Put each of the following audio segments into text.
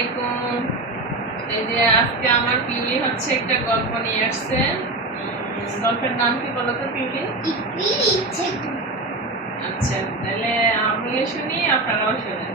আলাইকুম। এই যে আজকে আমার পিঙ্গি হচ্ছে একটা গল্প নিয়ে আসছে। গল্পের নাম কি বলো তো পিঙ্গি আচ্ছা তাহলে আমিও শুনি, আপনারাও শুনেন।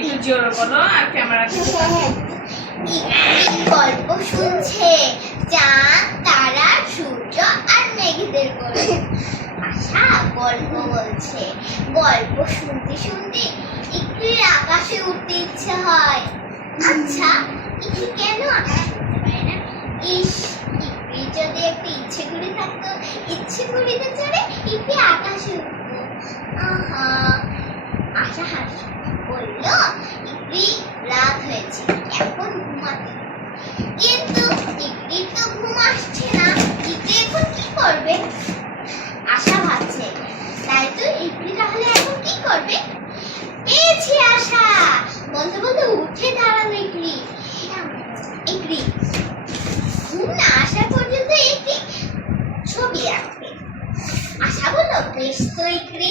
একটু জোরে বলো, আর ক্যামেরা গল্প শুনছে চাঁদ তারা সূর্য আর মেঘেদের গল্প আশা গল্প বলছে গল্প শুনতে শুনতে ইকরির আকাশে উঠতে ইচ্ছে হয় আচ্ছা কেন ইকরি যদি একটা ইচ্ছে করে থাকতো, ইচ্ছে করিতে চড়ে ইপি আকাশে উঠতো। আশা হাসি বলল ইপি রাত হয়েছে, এখন ঘুমাতে কিন্তু ইপি তো ঘুম আসছে না ইকরি এখন কি করবে আশা ভাবছে তাই তো ইকরি তাহলে এখন কি করবে পেয়েছি আশা বলতে বলতে উঠে দাঁড়াল ইকরি ইকরি ঘুম না আসা পর্যন্ত ইকরি ছবি আঁকবে আশা বলল বেশ তো ইকরি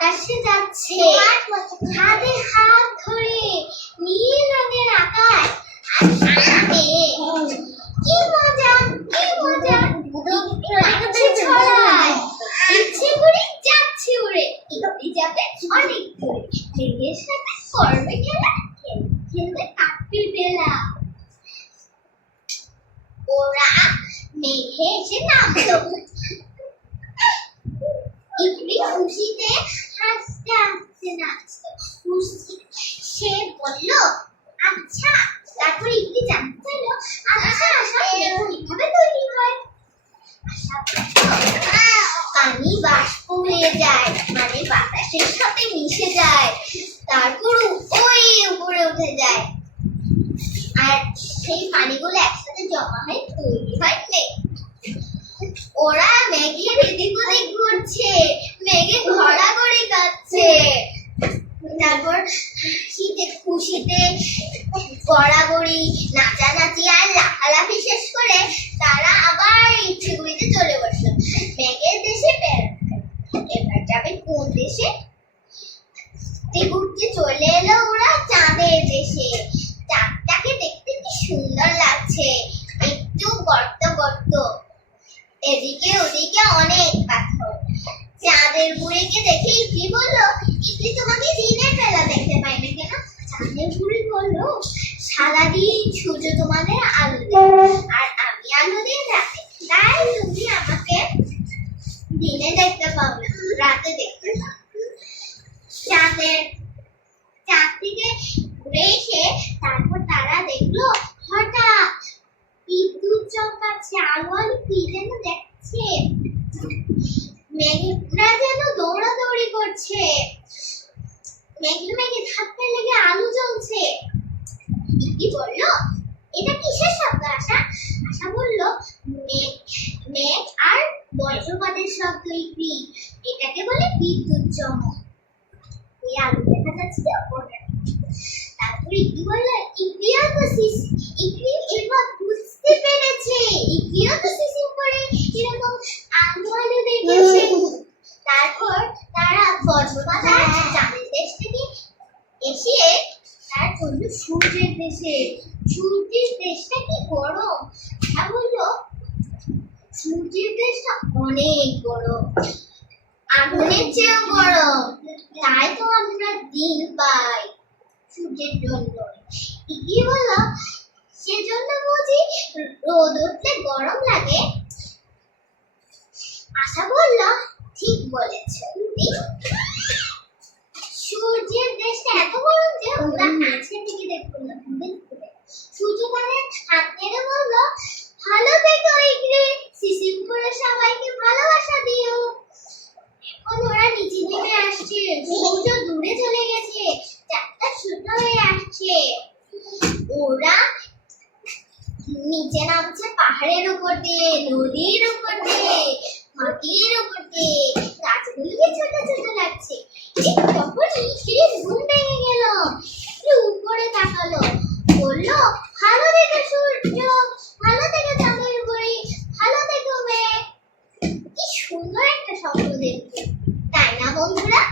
আকাশে যাচ্ছে। হাতে হাত ধরে নীল রঙের আকাশ কি মজা কি মজা। ইচ্ছে ছড়ায়। ইচ্ছে করে যাচ্ছে উড়ে ইচ্ছে যাবে অনেক দূরে মেঘের সাথে করবে খেলা খেলতে খেলতে বেলা। ওরা মেঘে এসে নামলো। ইকরি খুশিতে খুশি সে বলল আচ্ছা জানতে আচ্ছা আশা কীভাবে তৈরি হয় পানি বাষ্প হয়ে যায় মানে বাতাসের সাথে মিশে যায় তারপর ওই উপরে উঠে যায় আর সেই পানিগুলো একসাথে জমা হয়ে তৈরি হয় মেঘ ওরা মেঘের এদিক ওদিক ঘুরছে, মেঘে ঘোড়া করে কাচ্ছে তারপর শীতে খুশিতে, গড়াগড়ি, নাচানাচি আর লাফালাফি শেষ করে তারা আবার ইচ্ছেগুলিতে চলে বসল। মেঘের দেশে এবার যাবে কোন দেশে? ঘুরতে চলে এলো ওরা চাঁদের দেশে। চাঁদটাকে দেখতে কি সুন্দর লাগছে। একটু গর্ত গর্ত। এদিকে ওদিকে অনেক পাথর। চাঁদের বুড়িকে দেখেই কি বলল ইকরি তোমাকে দিনের বেলা দেখতে পাই না কেন চাঁদের বুড়ি বলল সারাদিন সূর্য তোমাদের আলো দেয় আর আমি আলো দিই রাতে তাই তুমি আমাকে দিনে দেখতে পাও না রাতে দেখতে পাও চাঁদের চাঁদ থেকে ঘুরে এসে তারপর তারা দেখল হঠাৎ বিদ্যুৎ আলো কি যেন দেখছে? মেঘরা যেন দৌড়াদৌড়ি করছে। মেঘে মেঘে ধাক্কা লেগে আলো জ্বলছে কি বলল? এটা কিসের শব্দ, আশা? আশা বলল, মেঘ আর বজ্রপাতের শব্দ ইকরি এটাকে বলে বিদ্যুৎ চমক। ওই আলো দেখা যাচ্ছে তারপরে ইকরি বলল ইকরিও তো ইকরি এবার বুঝতে পেরেছে ইকরিও তো সিসিম করে এরকম আলো আলো দেখেছে তারপর তারা বজ্রপাত আর চাঁদের দেশ থেকে এসে তার জন্য সূর্যের দেশে, সূর্যের দেশটা কি গরম? তা বলল, সূর্যের দেশটা অনেক গরম। আগুনের চেয়েও গরম। তাই তো আমরা দিন পাই সূর্যের জন্য কি বলল। সেজন্য বুঝি রোদ উঠলে গরম লাগে। আশা বলল ঠিক বলেছ সূর্যের দেশটা এত গরম যে ওরা কাছে থেকে দেখল না দেখতে পেল। সূর্য তাদের হাত নেড়ে বলল ভালো থেকো ইকরে সিসিম করে সবাইকে ভালোবাসা দিও এখন ওরা নিচে নেমে আসছে সূর্য দূরে চলে গেছে চারটা ছোট হয়ে আসছে ওরা নিচে নামছে পাহাড়ের উপর দিয়ে, নদীর উপর দিয়ে, মাটির উপর দিয়ে। গাছগুলিকে ছোট ছোট লাগছে। ঠিক তখনই সিঁড়ির ঘুম ভেঙে গেল। একটু উপরে তাকালো। বলল, ভালো দেখে সূর্য, ভালো দেখে চাঁদের উপরে ভালো দেখে মেঘ। কি সুন্দর একটা স্বপ্ন দেখতে। তাই না বন্ধুরা?